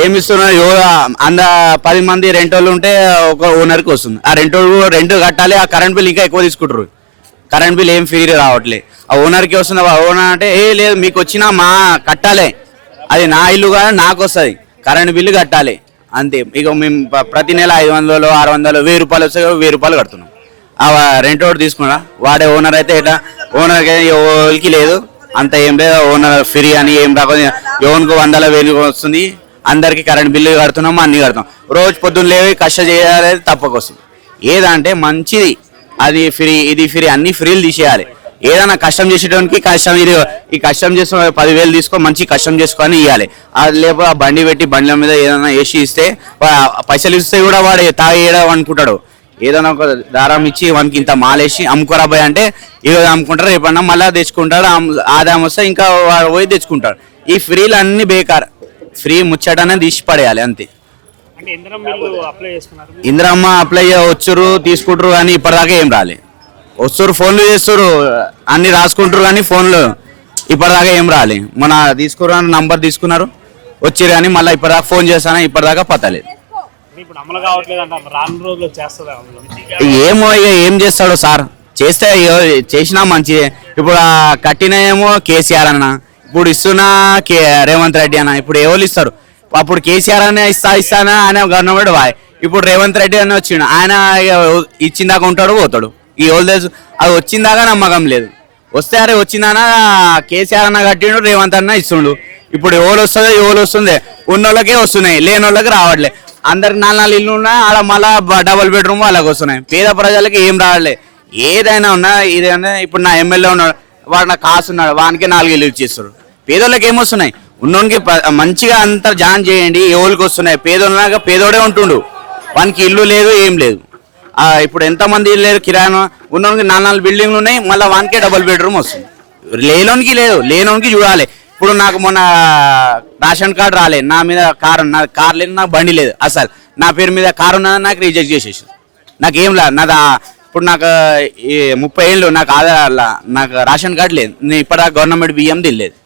ఏమి ఇస్తున్నారు? అంద 10 మంది రెంటోళ్ళు ఉంటే ఒక ఓనర్కి వస్తుంది. ఆ రెంట్ కట్టాలి. ఆ కరెంట్ బిల్ ఇంకా ఎక్కువ తీసుకుంటారు. కరెంట్ బిల్ ఏం ఫ్రీ రావట్లే. ఆ ఓనర్కి వస్తుంది. ఓనర్ అంటే లేదు మీకు వచ్చినా మా కట్టాలి, అది నా ఇల్లు కాదు నాకు వస్తుంది, కరెంట్ బిల్లు కట్టాలి అంతే. ఇక మేము ప్రతి నెల 500 600 1000 రూపాయలు వస్తే 1000 రూపాయలు కడుతున్నాం. ఆ రెంట్ ఒకటి తీసుకున్నా వాడే ఓనర్ అయితే ఎట్లా? ఓనర్కి ఎవరికి లేదు అంత ఏం లేదు. ఓనర్ ఫ్రీ అని ఏం రాకుండా ఎవరికి 100,000 వస్తుంది. అందరికి కరెంట్ బిల్లు కడుతున్నాము, అన్ని కడతాం. రోజు పొద్దున్న లేవి కష్టం చేయాలి తప్పకొస్తుంది. ఏదంటే మంచిది అది ఫ్రీ, ఇది ఫ్రీ, అన్ని ఫ్రీలు తీసేయాలి. ఏదైనా కష్టం చేసేటానికి కష్టం, ఇది ఈ కష్టం చేసిన 10,000 తీసుకో మంచి కష్టం చేసుకొని ఇవ్వాలి. అది లేకపోతే ఆ బండి పెట్టి బండ్ల మీద ఏదైనా వేసి ఇస్తే పైసలు ఇస్తే కూడా వాడు తాగేయడం అనుకుంటాడు. ఏదైనా ఒక దారం ఇచ్చి వానికి ఇంత మాలేసి అమ్ముకోరాబాయ్ అంటే ఈరోజు అమ్ముకుంటారు, రేపన్నా మళ్ళీ తెచ్చుకుంటాడు. ఆదాయం వస్తే ఇంకా వాడు పోయి తెచ్చుకుంటాడు. ఈ ఫ్రీలు అన్ని బేకార్. ఫ్రీ ముచ్చటనే తీసి పడేయాలి అంతే. ఇందిరమ్మ అప్లై వచ్చురు తీసుకుంటారు కానీ ఇప్పటిదాకా ఏం రాలే. వస్తారు ఫోన్లు చేస్తారు అన్ని రాసుకుంటారు కానీ ఫోన్లు ఇప్పటిదాకా ఏం రాలే. మన తీసుకురా నంబర్ తీసుకున్నారు వచ్చారు కానీ మళ్ళీ ఇప్పటిదాకా ఫోన్ చేస్తాను ఇప్పటిదాకా పతలేదు. ఏమో ఇక ఏం చేస్తాడు సార్, చేస్తే చేసినా మంచిదే. ఇప్పుడు కట్టినేమో కేసీఆర్ అన్న, ఇప్పుడు ఇస్తున్నా రేవంత్ రెడ్డి అన్న. ఇప్పుడు ఎవరు ఇస్తారు? అప్పుడు కేసీఆర్ అనే ఇస్తానా ఆయన గవర్నమెంట్ బాయ్. ఇప్పుడు రేవంత్ రెడ్డి అని వచ్చిండు, ఆయన ఇచ్చిందాకా ఉంటాడు పోతాడు. ఈ ఓల్డ్ ఏజ్ అది వచ్చిందాకా నమ్మకం లేదు. వస్తే అరే వచ్చిందనా కేసీఆర్ అన్న కట్టిండు, రేవంత్ అన్న ఇస్తుండు. ఇప్పుడు ఎవరు వస్తుందో ఎవరు వస్తుంది, ఉన్నోళ్ళకే వస్తున్నాయి, లేని వాళ్ళకి రావట్లే. అందరికి 4 ఇల్లు ఉన్నాయి, ఆడ మళ్ళా డబుల్ బెడ్రూమ్ వాళ్ళకి వస్తున్నాయి. పేద ప్రజలకి ఏం రావట్లే. ఏదైనా ఉన్నా ఇదైనా ఇప్పుడు నా ఎమ్మెల్యే ఉన్నాడు, వాడు నాకు కాసు ఉన్నాడు, వానికి 4 ఇల్లు ఇచ్చేస్తారు. పేదోళ్ళకి ఏమొస్తున్నాయి? ఉన్నోనికి మంచిగా అంతా జాయిన్ చేయండి. ఎవరికి వస్తున్నాయి? పేదోళ్ళగా పేదోడే ఉంటుండు, వానికి ఇల్లు లేదు ఏం లేదు. ఇప్పుడు ఎంతమంది లేదు కిరాణా ఉన్నోనికి 4 బిల్డింగ్లు ఉన్నాయి, మళ్ళీ వానికే డబుల్ బెడ్రూమ్ వస్తుంది. లేనోనికి లేదు, లేనోనికి చూడాలి. ఇప్పుడు నాకు మొన్న రేషన్ కార్డు రాలేదు, నా మీద కారు, నా కారు లేదు, నాకు బండి లేదు, అసలు నా పేరు మీద కారు ఉన్నదని నాకు రిజెక్ట్ చేసేసి నాకేం లేదు. ఇప్పుడు నాకు 30 ఏళ్ళు నాకు ఆధార్ నాకు రేషన్ కార్డు లేదు, నేను ఇప్పటిదాకా గవర్నమెంట్ బియ్యం తెలియలేదు.